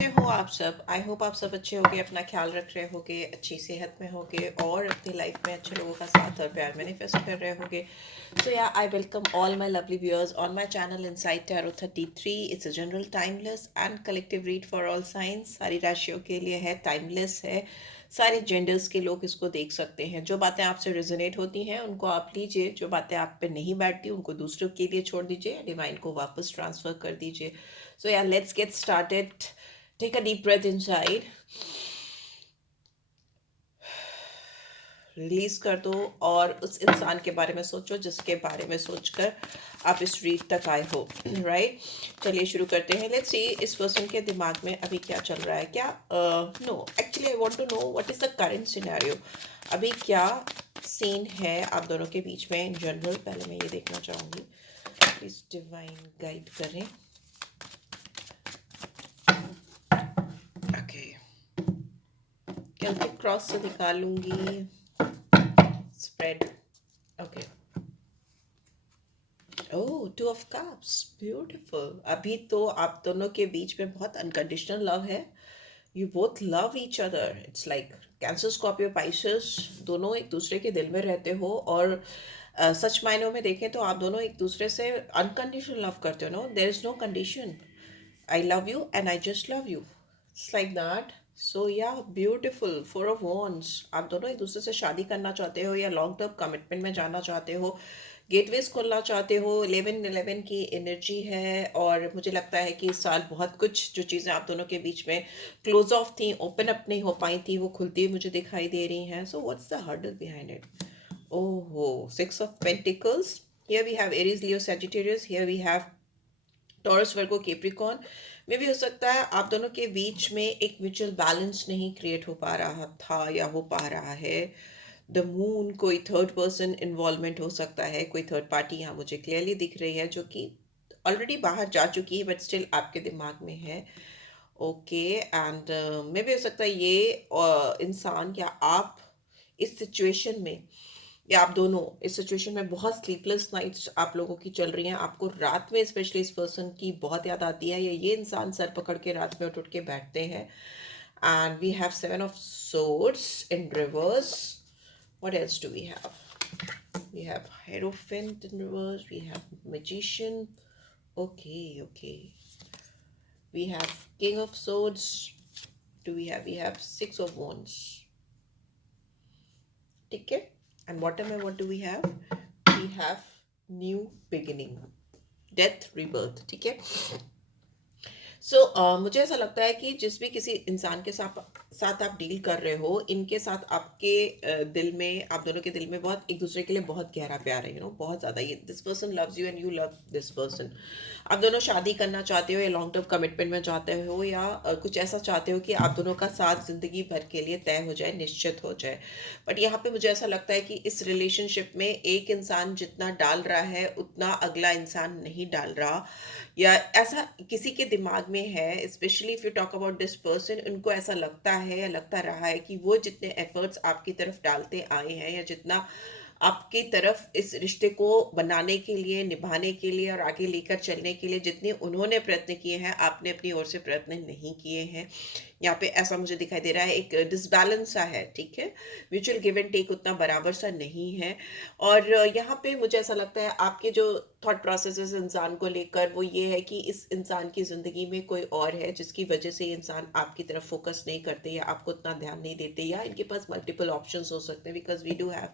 हो आप सब। आई होप आप सब अच्छे होगे, अपना ख्याल रख रहे होगे, अच्छी सेहत में होगे और अपनी लाइफ में अच्छे लोगों का साथ और प्यार मैनिफेस्ट कर रहे होगे। सो या I welcome all my lovely viewers on my channel inside tarot 33। It's a general timeless and collective read for all science. सारी राशियों के लिए है, टाइमलेस है, सारे जेंडर्स के लोग इसको देख सकते हैं। जो बातें आपसे रेजोनेट होती हैं उनको आप लीजिए, जो बातें आप पे नहीं बैठती उनको दूसरों के लिए छोड़ दीजिए, डिवाइन को वापस ट्रांसफर कर दीजिए। सो या let's get started. Take a deep breath inside. Release कर दो और उस इंसान के बारे में सोचो जिसके बारे में सोचकर आप इस रीड तक आए हो। राइट, चलिए शुरू करते हैं। लेट्स सी इस पर्सन के दिमाग में अभी क्या चल रहा है। क्या no, actually I want to know what is the current scenario. अभी क्या सीन है आप दोनों के बीच में इन जनरल। पहले मैं ये देखना चाहूँगी, प्लीज डिवाइन गाइड करें। ओके, कैल्टिक क्रॉस से निकालूंगी। Spread. Okay. Oh, two of cups. Beautiful. अभी तो आप दोनों के बीच में बहुत अनकंडीशनल लव है। You both love each other. It's like Cancer, Scorpio, Pisces दोनों एक दूसरे के दिल में रहते हो और सच मायनों में देखें तो आप दोनों एक दूसरे से अनकंडीशनल लव करते हो। No, there is no condition. I love you and I just love you. It's like that. So yeah, beautiful. Four of Wands. आप दोनों एक दूसरे से शादी करना चाहते हो या लॉन्ग टर्म कमिटमेंट में जाना चाहते हो, गेटवेज खोलना चाहते हो। 11-11 की एनर्जी है और मुझे लगता है कि इस साल बहुत कुछ जो चीज़ें आप दोनों के बीच में क्लोज ऑफ थी, ओपन अप नहीं हो पाई थी, वो खुलती हुई मुझे दिखाई दे रही हैं। So what's the hurdle behind it? Oh, Six of Pentacles. Here we have Aries, Leo, Sagittarius. Here we have taurus, Virgo, Capricorn में भी हो सकता है आप दोनों के बीच में एक म्यूचुअल बैलेंस नहीं क्रिएट हो पा रहा था या हो पा रहा है। द मून, कोई थर्ड पर्सन इन्वॉल्वमेंट हो सकता है, कोई थर्ड पार्टी यहाँ मुझे क्लियरली दिख रही है जो कि ऑलरेडी बाहर जा चुकी है बट स्टिल आपके दिमाग में है। ओके, एंड मे भी हो सकता है ये इंसान या आप इस सिचुएशन में, या आप दोनों इस सिचुएशन में बहुत स्लीपलेस नाइट्स आप लोगों की चल रही हैं। आपको रात में स्पेशली इस पर्सन की बहुत याद आती है, या ये इंसान सर पकड़ के रात में उठ उठ के बैठते हैं। And we have 7 of Swords in reverse. What else do we have? We have Hierophant in reverse. We have Magician. Okay, okay. We have King of Swords. We have 6 of Wands. ठीक है, and bottom में what do we have? We have new beginning, death, rebirth. ठीक है। सो मुझे ऐसा लगता है कि जिस भी किसी इंसान के साथ आप डील कर रहे हो, इनके साथ आपके दिल में, आप दोनों के दिल में बहुत एक दूसरे के लिए बहुत गहरा प्यार है। बहुत ज़्यादा। ये this person loves you and you love this person. आप दोनों शादी करना चाहते हो या लॉन्ग टर्म कमिटमेंट में चाहते हो, या कुछ ऐसा चाहते हो कि आप दोनों का साथ ज़िंदगी भर के लिए तय हो जाए, निश्चित हो जाए। बट यहाँ पे मुझे ऐसा लगता है कि इस रिलेशनशिप में एक इंसान जितना डाल रहा है उतना अगला इंसान नहीं डाल रहा, या ऐसा किसी के दिमाग में है। Specially if you talk about this person, उनको ऐसा लगता है या लगता रहा है कि वो जितने एफर्ट्स आपकी तरफ डालते आए हैं, या जितना आपकी तरफ इस रिश्ते को बनाने के लिए, निभाने के लिए और आगे लेकर चलने के लिए जितने उन्होंने प्रयत्न किए हैं, आपने अपनी ओर से प्रयत्न नहीं किए हैं। यहाँ पे ऐसा मुझे दिखाई दे रहा है, एक डिसबैलेंस सा है। ठीक है, म्यूचुअल गिव एंड टेक उतना बराबर सा नहीं है। और यहाँ पे मुझे ऐसा लगता है आपके जो थॉट प्रोसेस इस इंसान को लेकर वो ये है कि इस इंसान की ज़िंदगी में कोई और है जिसकी वजह से ये इंसान आपकी तरफ फोकस नहीं करते या आपको उतना ध्यान नहीं देते, या इनके पास मल्टीपल ऑप्शंस हो सकते हैं। Because we do have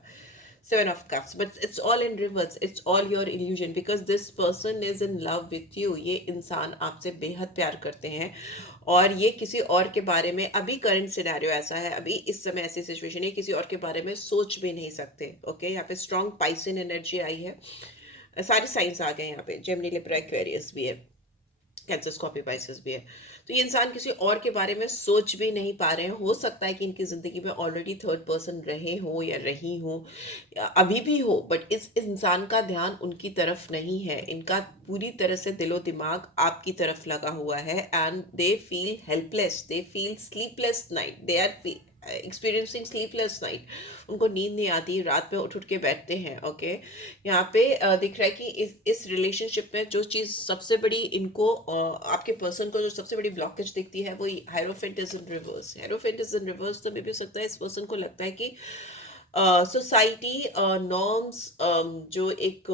7 of Cups, but it's all in reverse. It's all your illusion because this person is in love with you. ये इंसान आपसे बेहद प्यार करते हैं और ये किसी और के बारे में, अभी करंट सिनेरियो ऐसा है, अभी इस समय ऐसी सिचुएशन है, किसी और के बारे में सोच भी नहीं सकते। ओके, यहाँ पे स्ट्रॉन्ग पाइसिन एनर्जी आई है। सारे साइंस आ गए यहाँ पे, जेमिनी, लिब्रा, एक्वेरियस भी है, कैंसर, स्कॉर्पियो, पाइसेस भी है। तो ये इंसान किसी और के बारे में सोच भी नहीं पा रहे हैं। हो सकता है कि इनकी ज़िंदगी में ऑलरेडी थर्ड पर्सन रहे हो या रही हो, या अभी भी हो, बट इस इंसान का ध्यान उनकी तरफ नहीं है। इनका पूरी तरह से दिलो दिमाग आपकी तरफ लगा हुआ है, and they feel helpless, they feel sleepless night, they are experiencing sleepless night, उनको नींद नहीं आती, रात में उठ उठ के बैठते हैं। ओके, यहाँ पे दिख रहा है कि इस रिलेशनशिप में जो चीज़ सबसे बड़ी इनको आपके पर्सन को जो सबसे बड़ी ब्लॉकेज दिखती है वो hierophant is in reverse. Hierophant is in reverse, तो मे भी हो सकता है इस पर्सन को लगता है कि सोसाइटी नॉर्म्स, जो एक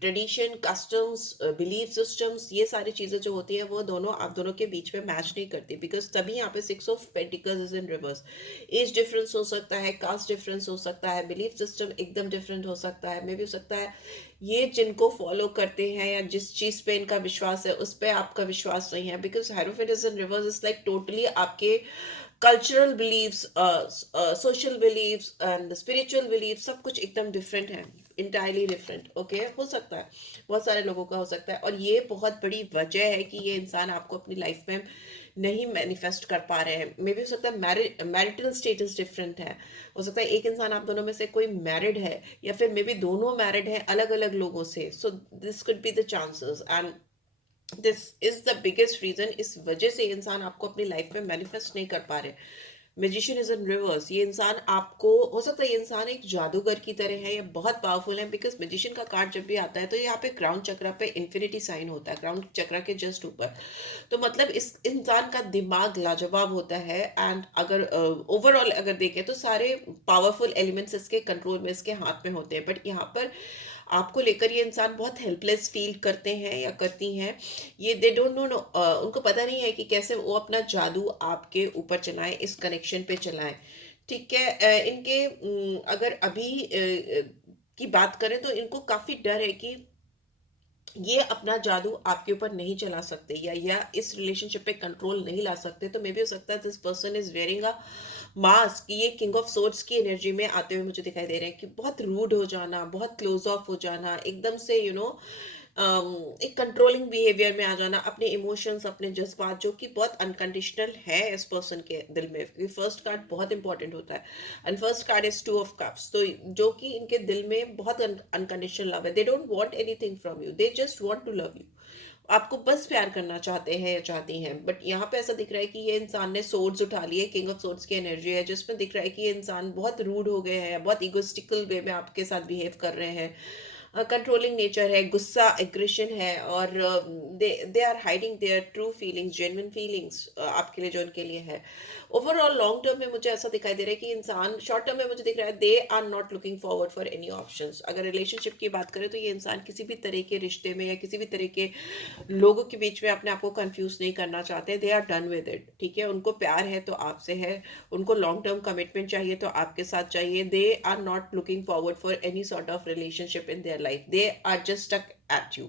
ट्रेडिशन, कस्टम्स, बिलीफ सिस्टम्स, ये सारी चीज़ें जो होती है वो दोनों आप दोनों के बीच में मैच नहीं करती, बिकॉज तभी यहाँ पे 6 of pentacles is in reverse. Age difference हो सकता है, कास्ट डिफरेंस हो सकता है, बिलीफ सिस्टम एकदम डिफरेंट हो सकता है। मे भी हो सकता है ये जिनको फॉलो करते हैं या जिस चीज़ पे इनका विश्वास है उस पर आपका विश्वास नहीं है, because hierophant is in reverse is like totally आपके cultural beliefs, social beliefs and spiritual beliefs, सब कुछ एकदम डिफरेंट है, इंटायरली डिफरेंट। ओके, हो सकता है, बहुत सारे लोगों का हो सकता है, और ये बहुत बड़ी वजह है कि ये इंसान आपको अपनी लाइफ में नहीं मैनिफेस्ट कर पा रहे हैं। मे भी हो सकता है मैरिटल स्टेटस डिफरेंट है, हो सकता है एक इंसान आप दोनों में से कोई मैरिड है या फिर मे बी दोनों मैरिड है अलग अलग लोगों से। So this could be the chances, and this is the biggest reason. इस वजह से इंसान आपको अपनी लाइफ में मैनिफेस्ट नहीं कर पा रहे। मैजिशियन इज इन रिवर्स, ये इंसान आपको, हो सकता है ये इंसान एक जादूगर की तरह है या बहुत पावरफुल है, बिकॉज मैजिशियन का कार्ड जब भी आता है तो यहाँ पे क्राउन चक्रा पे इन्फिनिटी साइन होता है, क्राउन चक्रा के जस्ट ऊपर। तो मतलब इस इंसान का दिमाग लाजवाब होता है, एंड अगर ओवरऑल अगर देखें तो सारे पावरफुल एलिमेंट्स इसके कंट्रोल में, इसके हाथ में होते हैं। बट यहाँ पर आपको लेकर ये इंसान बहुत हेल्पलेस फील करते हैं या करती हैं। ये दे डोंट नो, उनको पता नहीं है कि कैसे वो अपना जादू आपके ऊपर चलाएं, इस कनेक्शन पे चलाएं। ठीक है, इनके अगर अभी की बात करें तो इनको काफी डर है कि ये अपना जादू आपके ऊपर नहीं चला सकते या इस रिलेशनशिप पे कंट्रोल नहीं ला सकते। तो मे भी हो सकता है this person is wearing a mask. ये किंग ऑफ सोर्ड्स की एनर्जी में आते हुए मुझे दिखाई दे रहे हैं कि बहुत रूड हो जाना, बहुत क्लोज ऑफ हो जाना, एकदम से एक कंट्रोलिंग बिहेवियर में आ जाना, अपने इमोशंस, अपने जज्बात जो कि बहुत अनकंडीशनल है इस पर्सन के दिल में। फर्स्ट कार्ड बहुत इंपॉर्टेंट होता है, and first card is 2 of cups, तो जो कि इनके दिल में बहुत अनकंडीशनल लव है। They don't want anything from you, they just want to love you. आपको बस प्यार करना चाहते हैं या चाहती हैं। बट यहाँ पे ऐसा दिख रहा है कि ये इंसान ने सोर्ड्स उठा लिए, किंग ऑफ सोर्ड्स की एनर्जी है, जिसमें दिख रहा है कि ये इंसान बहुत रूड हो गए हैं, बहुत इगोस्टिकल वे में आपके साथ बिहेव कर रहे हैं, कंट्रोलिंग नेचर है, गुस्सा, एग्रेशन है, और they they are hiding their true feelings, genuine feelings आपके लिए, जो उनके लिए है। ओवरऑल लॉन्ग टर्म में मुझे ऐसा दिखाई दे रहा है कि इंसान, शॉर्ट टर्म में मुझे दिख रहा है they are not looking forward for any options. अगर रिलेशनशिप की बात करें तो ये इंसान किसी भी तरह के रिश्ते में या किसी भी तरह के लोगों के बीच में अपने आप को कंफ्यूज नहीं करना चाहते। They are done with it. ठीक है, उनको प्यार है तो आपसे है, उनको लॉन्ग टर्म कमिटमेंट चाहिए तो आपके साथ चाहिए। They are not looking forward for any sort of relationship in their life, they are just stuck at you.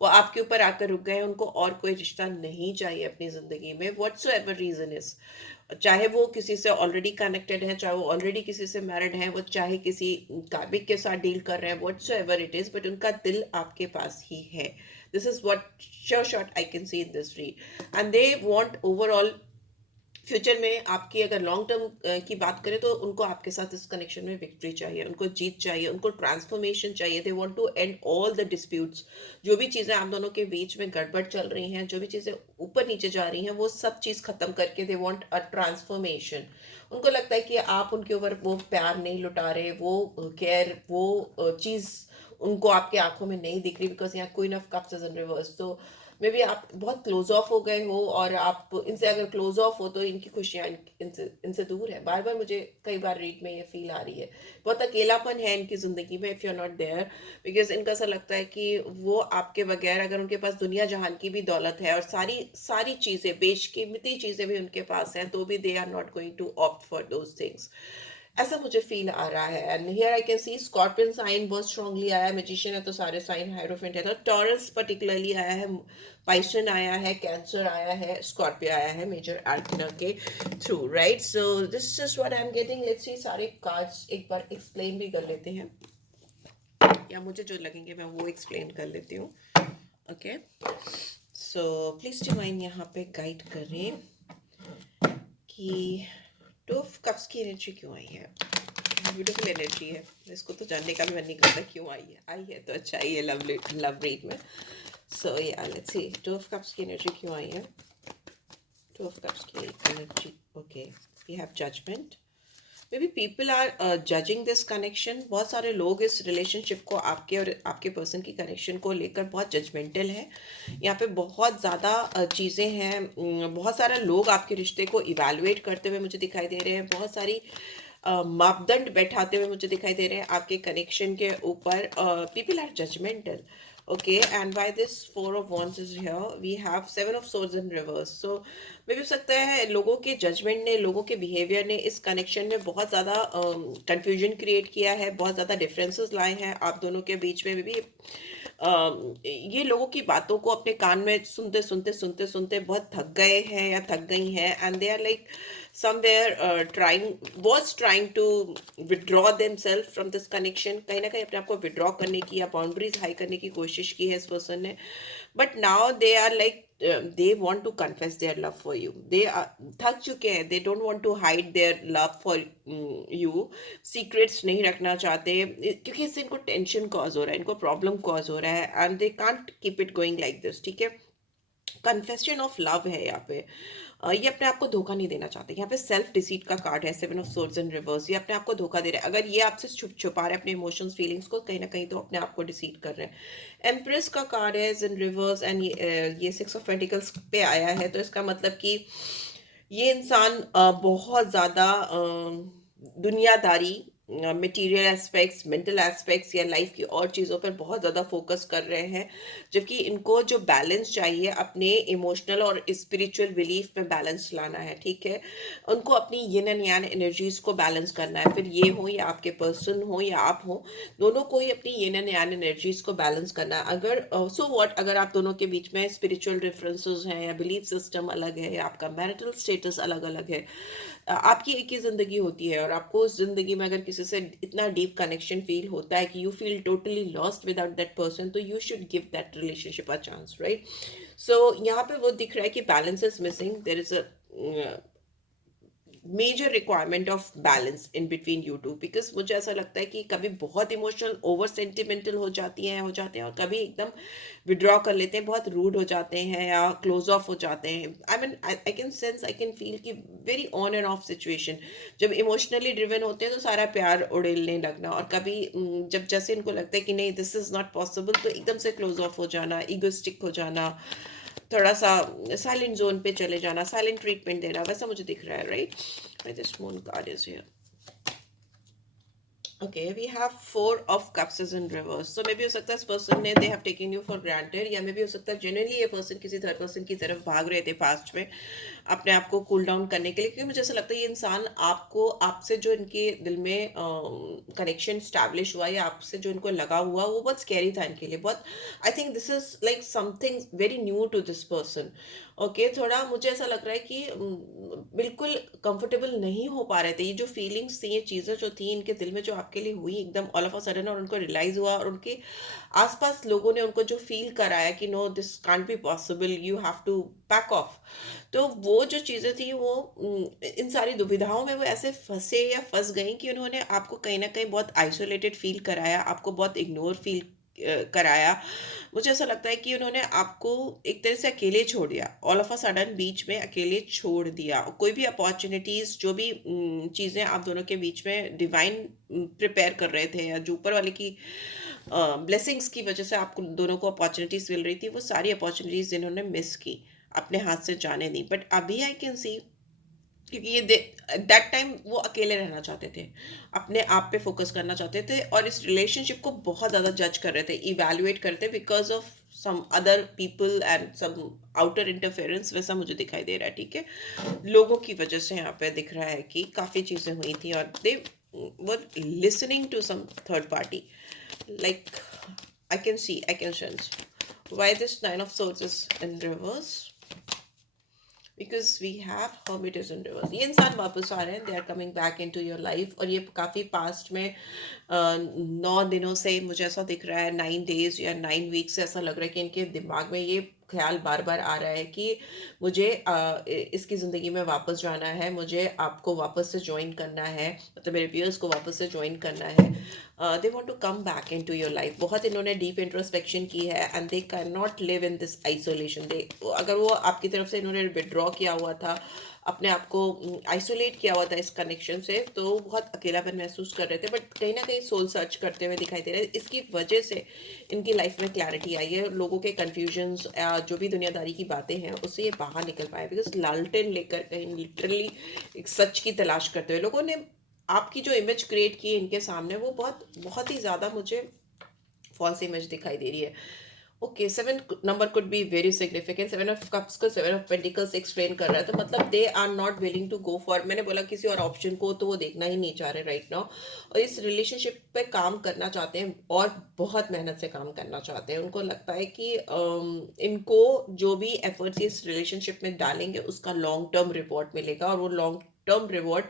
वो आपके ऊपर आकर रुक गए, उनको और कोई रिश्ता नहीं चाहिए अपनी जिंदगी में, व्हाटसोएवर रीजन इज। चाहे वो किसी से ऑलरेडी कनेक्टेड है, चाहे वो ऑलरेडी किसी से मैरिड है, वो चाहे किसी कार्मिक के साथ डील कर रहे हैं, व्हाटसोएवर इट इज, बट उनका दिल आपके पास ही है। This is what sure shot I can see in this read, and they want overall future में आपकी, अगर लॉन्ग टर्म की बात करें तो उनको आपके साथ इस कनेक्शन में विक्ट्री चाहिए, उनको जीत चाहिए, उनको ट्रांसफॉर्मेशन चाहिए। They want to end all the disputes. जो भी चीज़ें आप दोनों के बीच में गड़बड़ चल रही हैं, जो भी चीज़ें ऊपर नीचे जा रही हैं, वो सब चीज़ खत्म करके दे वांट अ ट्रांसफॉर्मेशन। उनको लगता है कि आप उनके ऊपर वो प्यार नहीं लुटा रहे, वो केयर, वो चीज़ उनको आपके आंखों में नहीं दिख रही, बिकॉज यहाँ queen of cups is in reverse. तो मे बी आप बहुत क्लोज ऑफ हो गए हो, और आप इनसे अगर क्लोज ऑफ हो तो इनकी खुशियाँ इनसे दूर है। बार बार मुझे कई बार रीड में ये फील आ रही है, बहुत अकेलापन है इनकी ज़िंदगी में, if you are not there, because इनका ऐसा लगता है कि वो आपके बगैर, अगर उनके पास दुनिया जहान की भी दौलत है और सारी सारी चीज़ें, बेशकीमती चीज़ें भी उनके पास हैं, तो भी they are not going to opt for those things. ऐसा मुझे फील आ रहा है। And here I can see scorpion sign बहुत स्ट्रांगली आया है, मैजिशियन है तो सारे साइन हायरोफेंट है, तो टॉरस पर्टिकुलरली आया है, पाइसन आया है, कैंसर आया है, स्कॉर्पियो आया है मेजर आर्कना के through, right. So this is what I am getting. Let's see, सारे कार्ड्स एक बार एक्सप्लेन भी कर लेते हैं, या मुझे जो लगेंगे मैं वो एक्सप्लेन कर लेती हूँ। ओके, सो प्लीज डिवाइन यहाँ पे गाइड करें कि 2 ऑफ कप्स की एनर्जी क्यों आई है। ब्यूटीफुल एनर्जी है, इसको तो जानने का भी मन नहीं करता क्यों आई है तो अच्छा ही है लव रीड में। सो या लेट्स सी 2 ऑफ कप्स की एनर्जी क्यों आई है। टू ऑफ कप्स की energy, okay, we have judgement. Maybe people are judging this connection. बहुत सारे लोग इस रिलेशनशिप को, आपके और आपके पर्सन की कनेक्शन को लेकर बहुत जजमेंटल है। यहाँ पे बहुत ज़्यादा चीज़ें हैं, बहुत सारे लोग आपके रिश्ते को इवैल्यूएट करते हुए मुझे दिखाई दे रहे हैं, बहुत सारी मापदंड बैठाते हुए मुझे दिखाई दे रहे हैं आपके कनेक्शन के ऊपर। People are judgmental, okay, and by this four of wands is here, we have seven of swords in reverse. So मे भी हो सकता है लोगों के जजमेंट ने, लोगों के बिहेवियर ने इस कनेक्शन में बहुत ज़्यादा कंफ्यूजन क्रिएट किया है, बहुत ज़्यादा डिफरेंसेस लाए हैं आप दोनों के बीच में भी। ये लोगों की बातों को अपने कान में सुनते सुनते सुनते सुनते बहुत थक गए हैं या थक गई हैं, and they are like somewhere trying to withdraw themselves from this connection। कहीं ना कहीं अपने आप को withdraw करने की या बाउंड्रीज हाई करने की कोशिश की है इस पर्सन ने, but now they are like they want to confess their love for you। they are थक चुके हैं, they don't want to hide their love for you। secrets नहीं रखना चाहते, क्योंकि इससे इनको टेंशन कॉज हो रहा है, इनको प्रॉब्लम कॉज हो रहा है, and they can't keep it going like this. ठीक है, कन्फेशन ऑफ लव है यहाँ पे। ये अपने आप को धोखा नहीं देना चाहते। यहाँ पे सेल्फ डिसीट का कार्ड है, seven of swords in reverse. ये अपने आप को धोखा दे रहे हैं। अगर ये आपसे छुपा रहे हैं अपने इमोशंस फीलिंग्स को, कहीं ना कहीं तो अपने आप को डिसीट कर रहे हैं। एम्प्रेस का कार्ड है इन रिवर्स, एंड ये सिक्स ऑफ पेंटिकल्स पे आया है, तो इसका मतलब कि ये इंसान बहुत ज़्यादा दुनियादारी, मटेरियल एस्पेक्ट्स, मेंटल एस्पेक्ट्स या लाइफ की और चीज़ों पर बहुत ज़्यादा फोकस कर रहे हैं, जबकि इनको जो बैलेंस चाहिए अपने इमोशनल और स्पिरिचुअल बिलीफ में बैलेंस लाना है। ठीक है, उनको अपनी यिन एंड यांग एनर्जीज को बैलेंस करना है, फिर ये हो या आपके पर्सन हो या आप हो, दोनों को ही अपनी यिन एंड यांग एनर्जीज को बैलेंस करना है। अगर सो व्हाट, अगर आप दोनों के बीच में स्पिरिचुअल डिफरेंसेस हैं या बिलीफ सिस्टम अलग है या आपका मैरिटल स्टेटस अलग अलग है, आपकी एक ही जिंदगी होती है, और आपको उस जिंदगी में अगर किसी से इतना डीप कनेक्शन फील होता है कि you feel totally lost without that person, तो you should give that relationship a chance, right. So यहाँ पे वो दिख रहा है कि balance is missing, there is a major requirement of balance in between you two, because मुझे ऐसा लगता है कि कभी बहुत इमोशनल ओवर सेंटिमेंटल हो जाती हैं, हो जाते हैं, और कभी एकदम विड्रॉ कर लेते हैं, बहुत रूड हो जाते हैं या क्लोज ऑफ हो जाते हैं। I mean I can sense, I can feel कि very on and off situation. जब इमोशनली ड्रिवन होते हैं तो सारा प्यार उड़ेलने लगना, और कभी जब जैसे इनको लगता है कि नहीं दिस इज नॉट पॉसिबल, तो एकदम से क्लोज ऑफ हो जाना, ईगोइस्टिक हो जाना, थोड़ा सा साइलेंट जोन पे चले जाना, साइलेंट ट्रीटमेंट देना, वैसा मुझे दिख रहा है, right. This moon card is here. Okay, we have four of cups is in reverse. So maybe हो सकता है इस person ने they have taken you for granted, या maybe हो सकता है genuinely ये person किसी third person की तरफ भाग रहे थे past में अपने आप को कूल डाउन करने के लिए, क्योंकि मुझे ऐसा लगता है ये इंसान आपको, आपसे जो इनके दिल में कनेक्शन स्टैब्लिश हुआ या आपसे जो इनको लगा हुआ, वो बहुत स्कैरी था इनके लिए, बहुत। I think this is like something very new to this person. Okay, थोड़ा मुझे ऐसा लग रहा है कि बिल्कुल कंफर्टेबल नहीं हो पा रहे थे। ये जो फीलिंग्स थी, ये चीज़ें जो थी इनके दिल में जो आपके लिए हुई एकदम ऑल ऑफ अ सडन, और उनको रियलाइज हुआ, और उनके आसपास लोगों ने उनको जो फील कराया कि no this can't be possible, you have to back off. तो वो जो चीज़ें थी वो इन सारी दुविधाओं में वो ऐसे फंसे या फंस गई कि उन्होंने आपको कहीं ना कहीं बहुत आइसोलेटेड फील कराया, आपको बहुत इग्नोर फील कराया। मुझे ऐसा लगता है कि उन्होंने आपको एक तरह से अकेले छोड़ दिया, ऑल ऑफ अ सडन बीच में अकेले छोड़ दिया। कोई भी अपॉर्चुनिटीज़, जो भी चीज़ें आप दोनों के बीच में डिवाइन प्रिपेयर कर रहे थे, या जो ऊपर वाले की ब्लेसिंग्स की वजह से आपको दोनों को अपॉर्चुनिटीज़ मिल रही थी, वो सारी अपॉर्चुनिटीज़ इन्होंने मिस की, अपने हाथ से जाने दी। बट अभी आई कैन सी, क्योंकि ये दैट टाइम वो अकेले रहना चाहते थे, अपने आप पे फोकस करना चाहते थे, और इस रिलेशनशिप को बहुत ज़्यादा जज कर रहे थे, इवैल्यूएट करते थे because of some other people and some outer interference, वैसा मुझे दिखाई दे रहा है। ठीक है, लोगों की वजह से यहाँ पे दिख रहा है कि काफ़ी चीज़ें हुई थी, और they were listening to some third party, like I can sense why this nine of swords is in reverse, because we have hermit is in reverse। ये इंसान वापस आ रहे हैं, they are coming back into your life, और ये काफ़ी past में 9 दिनों से मुझे ऐसा दिख रहा है, 9 days या 9 weeks से ऐसा लग रहा है कि इनके दिमाग में ये ख्याल बार बार आ रहा है कि मुझे इसकी ज़िंदगी में वापस जाना है, मुझे आपको वापस से ज्वाइन करना है, मतलब मेरे व्यूअर्स को वापस से ज्वाइन करना है। They want to come back into your life. बहुत इन्होंने डीप इंट्रोस्पेक्शन की है and they can not live in this isolation. They, अगर वो आपकी तरफ से इन्होंने विड्रॉ किया हुआ था, अपने आप को आइसोलेट किया हुआ था इस कनेक्शन से, तो बहुत अकेलापन महसूस कर रहे थे, बट कहीं ना कहीं सोल सर्च करते हुए दिखाई दे रहे हैं। इसकी वजह से इनकी लाइफ में क्लैरिटी आई है, लोगों के कन्फ्यूजन्स या जो भी दुनियादारी की बातें हैं उससे ये बाहर निकल पाए, बिकॉज लालटेन लेकर कहीं लिटरली एक सच की तलाश करते हुए लोगों ने आपकी जो इमेज क्रिएट की है इनके सामने, वो बहुत बहुत ही ज़्यादा मुझे फॉल्स इमेज दिखाई दे रही है। Okay, seven number could be very significant. Seven of cups को सेवन ऑफ पेंटिकल्स एक्सप्लेन कर रहा है, तो मतलब they are not willing to go for, मैंने बोला किसी और ऑप्शन को, तो वो देखना ही नहीं चाह रहे राइट नाउ, और इस रिलेशनशिप पे काम करना चाहते हैं और बहुत मेहनत से काम करना चाहते हैं। उनको लगता है कि इनको जो भी एफर्ट्स इस रिलेशनशिप में डालेंगे उसका लॉन्ग टर्म रिवॉर्ड मिलेगा, और वो लॉन्ग टर्म रिवॉर्ड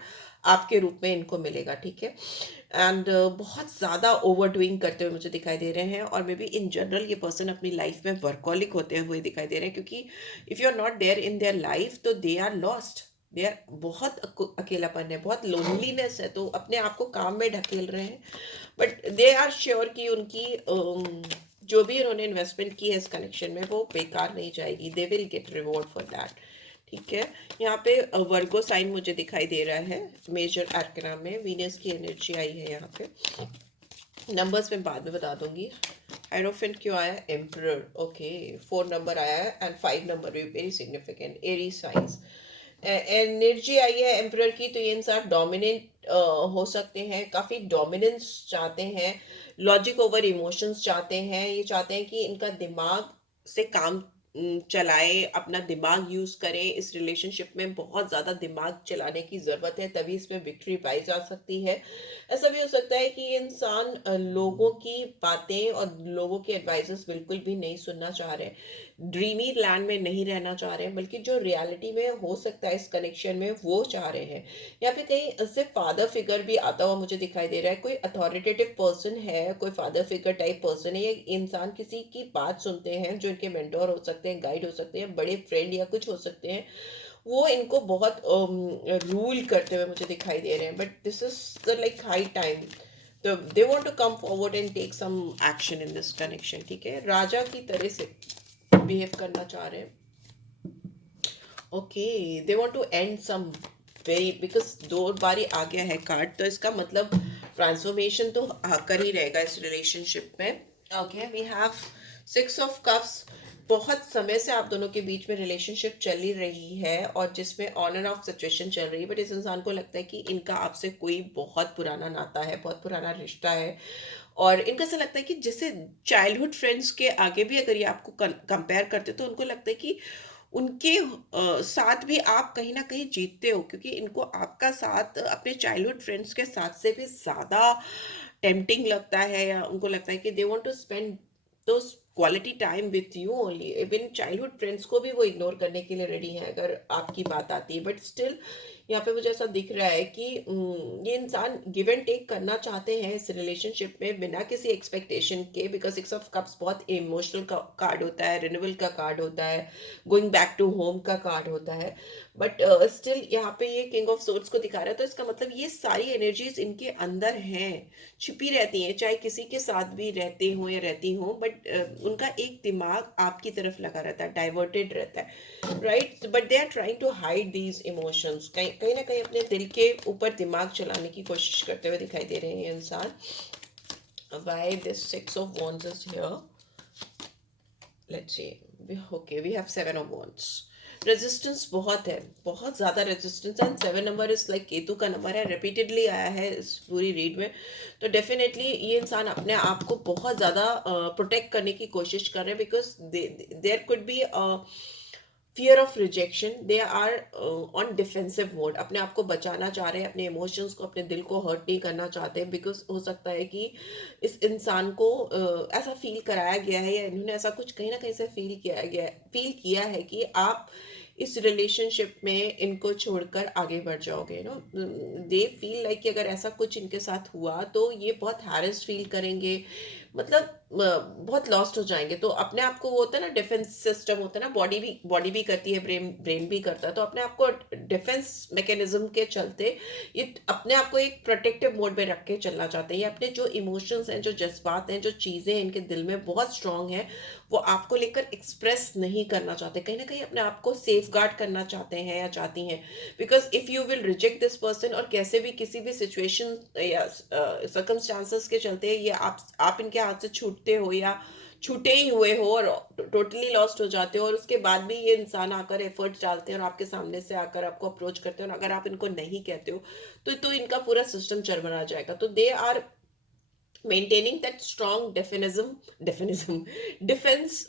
आपके रूप में इनको मिलेगा, ठीक है। एंड बहुत ज़्यादा ओवर डूइंग करते हुए मुझे दिखाई दे रहे हैं, और मे बी इन जनरल ये पर्सन अपनी लाइफ में वर्कॉलिक होते हुए दिखाई दे रहे हैं, क्योंकि if you are not there in their life तो they are lost, they are बहुत अकेलापन है, बहुत लोनलीनेस है, तो अपने आप को काम में ढकेल रहे हैं, बट दे आर श्योर कि उनकी जो भी उन्होंने इन्वेस्टमेंट की है इस कनेक्शन में वो बेकार नहीं जाएगी, they will get reward for that, ठीक है। यहाँ पे वर्गो साइन मुझे दिखाई दे रहा है मेजर आर्कना में, वीनस की एनर्जी आई है यहाँ पे, नंबर्स में बाद में बता दूंगी। हायरोफेंट क्यों आया, एम्परर, ओके, 4 नंबर आया है एंड 5 नंबर भी वेरी सिग्निफिकेंट, एरी साइंस एनर्जी आई है एम्परर की, तो ये इंसान डोमिनेंट हो सकते हैं, काफ़ी डोमिनेंस चाहते हैं, लॉजिक ओवर इमोशंस चाहते हैं, ये चाहते हैं कि इनका दिमाग से काम चलाए, अपना दिमाग यूज करें, इस रिलेशनशिप में बहुत ज़्यादा दिमाग चलाने की ज़रूरत है, तभी इसमें विक्ट्री पाई जा सकती है। ऐसा भी हो सकता है कि ये इंसान लोगों की बातें और लोगों के एडवाइजेस बिल्कुल भी नहीं सुनना चाह रहे, ड्रीमी लैंड में नहीं रहना चाह रहे हैं, बल्कि जो रियलिटी में हो सकता है इस कनेक्शन में वो चाह रहे हैं। या फिर कहीं से फादर फिगर भी आता हुआ मुझे दिखाई दे रहा है, कोई अथॉरिटेटिव पर्सन है, कोई फादर फिगर टाइप पर्सन है, ये इंसान किसी की बात सुनते हैं, जो इनके मेंटोर हो सकते हैं, गाइड हो सकते हैं, बड़े फ्रेंड या कुछ हो सकते हैं, वो इनको बहुत रूल करते हुए मुझे दिखाई दे रहे हैं, but this is the like high time, तो they want to come forward and take some action in this connection, ठीक है, राजा की तरह से बिहेव करना चाह रहे हैं। Okay, they want to end some very, because 2 बार ही आ गया है कार्ड, तो इसका मतलब ट्रांसफॉर्मेशन तो आकर ही रहेगा इस रिलेशनशिप में। Okay, we have 6 of cups, बहुत समय से आप दोनों के बीच में रिलेशनशिप चल ही रही है, और जिसमें ऑन एंड ऑफ सिचुएशन चल रही है, बट इस इंसान को लगता है कि इनका आपसे कोई बहुत पुराना नाता है, बहुत पुराना रिश्ता है, और इनको ऐसा लगता है कि जैसे चाइल्डहुड फ्रेंड्स के आगे भी अगर ये आपको कंपेयर करते तो उनको लगता है कि उनके साथ भी आप कहीं न कहीं जीतते हो, क्योंकि इनको आपका साथ अपने चाइल्डहुड फ्रेंड्स के साथ से भी ज़्यादा टेम्प्टिंग लगता है, या उनको लगता है कि they want to spend those quality time with you only. Even childhood friends को भी वो इग्नोर करने के लिए रेडी हैं अगर आपकी बात आती है, बट स्टिल यहाँ पे मुझे ऐसा दिख रहा है कि ये इंसान गिव एंड टेक करना चाहते हैं इस रिलेशनशिप में बिना किसी एक्सपेक्टेशन के, बिकॉज 6 ऑफ कप्स बहुत इमोशनल का कार्ड होता है, रिन्यूअल का कार्ड होता है, गोइंग बैक टू होम का कार्ड होता है, बट स्टिल यहाँ पे ये किंग ऑफ सोर्ड्स को दिखा रहा है, तो इसका मतलब ये सारी एनर्जीज इनके अंदर हैं, छिपी रहती हैं, चाहे किसी के साथ भी रहते हों या रहती हों, बट उनका एक दिमाग आपकी तरफ लगा रहता है, डाइवर्टेड रहता है, right, but they are trying to hide these emotions, कहीं कहीं ना कहीं अपने दिल के ऊपर दिमाग चलाने की कोशिश करते हुए दिखाई दे रहे हैं ये इंसान। Why this 6 of wands is here? Let's see. Okay, we have 7 of wands. Resistance बहुत है, बहुत ज़्यादा रेजिस्टेंस, एंड 7 नंबर इस लाइक केतु का नंबर है, रिपीटेडली आया है इस पूरी रीड में, तो डेफिनेटली ये इंसान अपने आप को बहुत ज़्यादा प्रोटेक्ट करने की कोशिश कर रहे हैं, because there could be fear of rejection, they are on defensive mode, अपने आप को बचाना चाह रहे हैं, अपने इमोशंस को, अपने दिल को हर्ट नहीं करना चाहते, बिकॉज हो सकता है कि इस इंसान को ऐसा फील कराया गया है, या इन्होंने ऐसा कुछ कहीं ना कहीं से फील किया है कि आप इस रिलेशनशिप में इनको छोड़कर आगे बढ़ जाओगे, नो, दे फील लाइक कि अगर ऐसा कुछ इनके साथ हुआ तो ये बहुत हैरेस फील करेंगे, मतलब बहुत लॉस्ट हो जाएंगे। तो अपने आप को, वो होता है ना डिफेंस सिस्टम होता है ना, बॉडी भी करती है, ब्रेन ब्रेन भी करता है, तो अपने आप को डिफेंस मैकेनिज्म के चलते ये अपने आप को एक प्रोटेक्टिव मोड में रख के चलना चाहते हैं। ये अपने जो इमोशंस हैं, जो जज्बात हैं, जो चीज़ें इनके दिल में बहुत स्ट्रांग हैं, वो आपको लेकर एक्सप्रेस नहीं करना चाहते, कहीं ना कहीं अपने आप को सेफ गार्ड करना चाहते हैं या चाहती हैं। Because if you will reject this person, और कैसे भी किसी भी सिचुएशन या सर्कमस्टांसेस के चलते ये आप इनके हाथ से छूटते हो या छूटे ही हुए हो और टोटली लॉस्ट हो जाते हो, और उसके बाद भी ये इंसान आकर एफर्ट्स डालते हैं और आपके सामने से आकर आपको अप्रोच करते हैं, और अगर आप इनको नहीं कहते हो तो इनका पूरा सिस्टम चरमरा जाएगा। तो they are maintaining that strong defensism defence,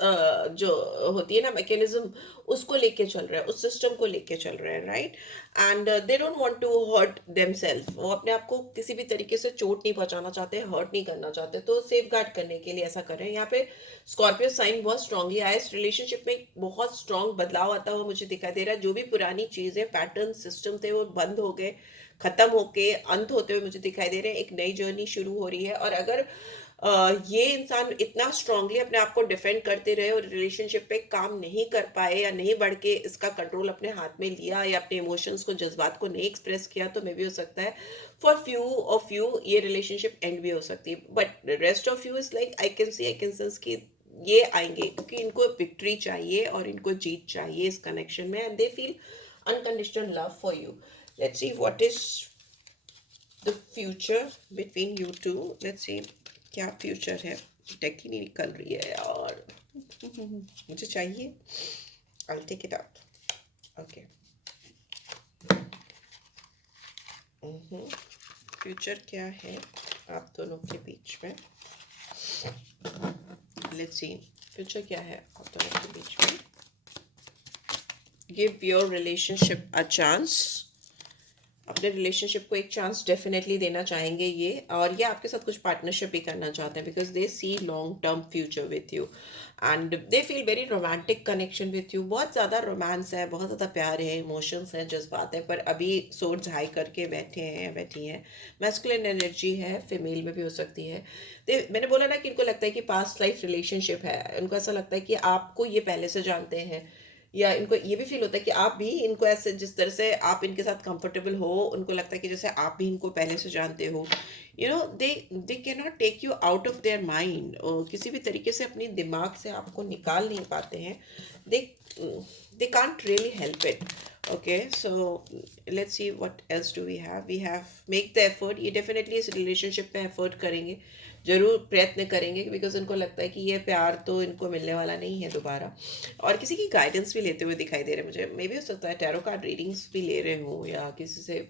जो होती है ना मैकेनिज्म, उसको लेके चल रहे हैं, उस सिस्टम को लेके चल रहे हैं, right. And they don't want to hurt themselves, वो अपने आप को किसी भी तरीके से चोट नहीं पहुंचाना चाहते, हर्ट नहीं करना चाहते, तो सेफ गार्ड करने के लिए ऐसा कर रहे हैं। यहाँ पे स्कॉर्पियो साइन बहुत स्ट्रांगली आया, इस रिलेशनशिप में एक बहुत स्ट्रांग बदलाव आता हुआ मुझे दिखाई दे रहा है। जो भी पुरानी चीजें, पैटर्न, सिस्टम थे, वो बंद हो गए, खत्म होके अंत होते हुए मुझे दिखाई दे रहे हैं। एक नई जर्नी शुरू हो रही है, और अगर ये इंसान इतना स्ट्रांगली अपने आप को डिफेंड करते रहे और रिलेशनशिप पे काम नहीं कर पाए या नहीं बढ़ के इसका कंट्रोल अपने हाथ में लिया या अपने इमोशंस को, जज्बात को नहीं एक्सप्रेस किया, तो मे भी हो सकता है फॉर फ्यू ऑफ यू ये रिलेशनशिप एंड भी हो सकती है। But rest of you is like, I can sense कि ये आएंगे, क्योंकि इनको विक्ट्री चाहिए और इनको जीत चाहिए इस कनेक्शन में, and they feel unconditional love for you. Let's see what is the future between you two. Let's see क्या फ्यूचर है। डेक ही नहीं निकल रही है यार, मुझे चाहिए। I'll take it out. Okay. Future क्या है आप दोनों के बीच में? Let's see फ्यूचर क्या है आप दोनों के बीच में। Give your relationship a chance. अपने रिलेशनशिप को एक चांस डेफिनेटली देना चाहेंगे ये, और ये आपके साथ कुछ पार्टनरशिप भी करना चाहते हैं, because they see long term future with you, and they feel very romantic connection with you. बहुत ज़्यादा रोमांस है, बहुत ज़्यादा प्यार है, इमोशंस हैं, जज्बात हैं, पर अभी सोर्ड्स हाई करके बैठी हैं। मैस्कुलिन एनर्जी है, फीमेल में भी हो सकती है। मैंने बोला ना कि इनको लगता है कि पास्ट लाइफ रिलेशनशिप है, उनको ऐसा लगता है कि आपको ये पहले से जानते हैं, या इनको ये भी फील होता है कि आप भी इनको ऐसे, जिस तरह से आप इनके साथ कंफर्टेबल हो, उनको लगता है कि जैसे आप भी इनको पहले से जानते हो। You know they can not take you out of their mind, किसी भी तरीके से अपनी दिमाग से आपको निकाल नहीं पाते हैं। They they can't really help it. Okay, so let's see what else do we have make the effort. ये डेफिनेटली इस रिलेशनशिप पे एफर्ट करेंगे, जरूर प्रयत्न करेंगे, बिकॉज उनको लगता है कि ये प्यार तो इनको मिलने वाला नहीं है दोबारा। और किसी की गाइडेंस भी लेते हुए दिखाई दे रहे हैं मुझे, मे भी हो सकता है टैरो कार्ड रीडिंग्स भी ले रहे हो या किसी से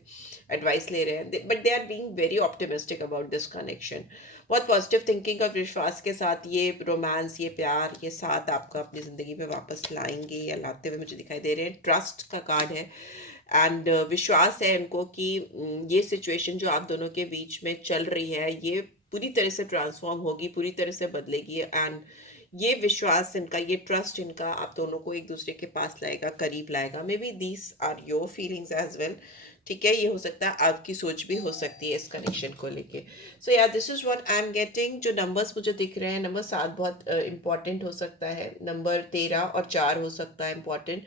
एडवाइस ले रहे हैं, but they are being very optimistic about this connection. बहुत पॉजिटिव थिंकिंग और विश्वास के साथ ये रोमांस, ये प्यार, ये साथ आपका अपनी ज़िंदगी में वापस लाएंगे या लाते हुए मुझे दिखाई दे रहे हैं। ट्रस्ट का कार्ड है, एंड विश्वास है इनको कि ये सिचुएशन जो आप दोनों के बीच में चल रही है, ये पूरी तरह से ट्रांसफॉर्म होगी, पूरी तरह से बदलेगी, एंड ये विश्वास इनका, ये ट्रस्ट इनका आप दोनों को एक दूसरे के पास लाएगा, करीब लाएगा। Maybe these are your feelings as well. ठीक है, ये हो सकता है आपकी सोच भी हो सकती है इस कनेक्शन को लेके। सो yeah this is what I am getting. जो नंबर्स मुझे दिख रहे हैं, नंबर 7 बहुत इंपॉर्टेंट हो सकता है, नंबर 13 और 4 हो सकता है इंपॉर्टेंट,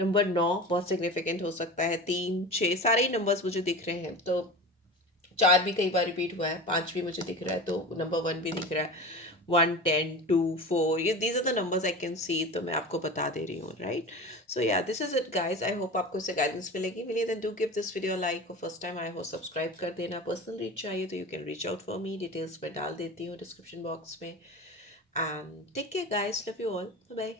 नंबर 9 बहुत सिग्निफिकेंट हो सकता है, 3, 6 सारे ही नंबर्स मुझे दिख रहे हैं। तो 4 भी कई बार रिपीट हुआ है, 5 भी मुझे दिख रहा है, तो नंबर 1 भी दिख रहा है, 1, 10, 2, 4, ये these are the numbers I can see, तो मैं आपको बता दे रही हूँ, right. So yeah this is it guys, I hope आपको इससे गाइडेंस मिलेगी then do give this video like, और फर्स्ट टाइम आए हो सब्सक्राइब कर देना। पर्सनल रीच चाहिए तो you can reach out for me, details मैं डाल देती हूँ डिस्क्रिप्शन बॉक्स में। And take care guys, love you all, bye bye.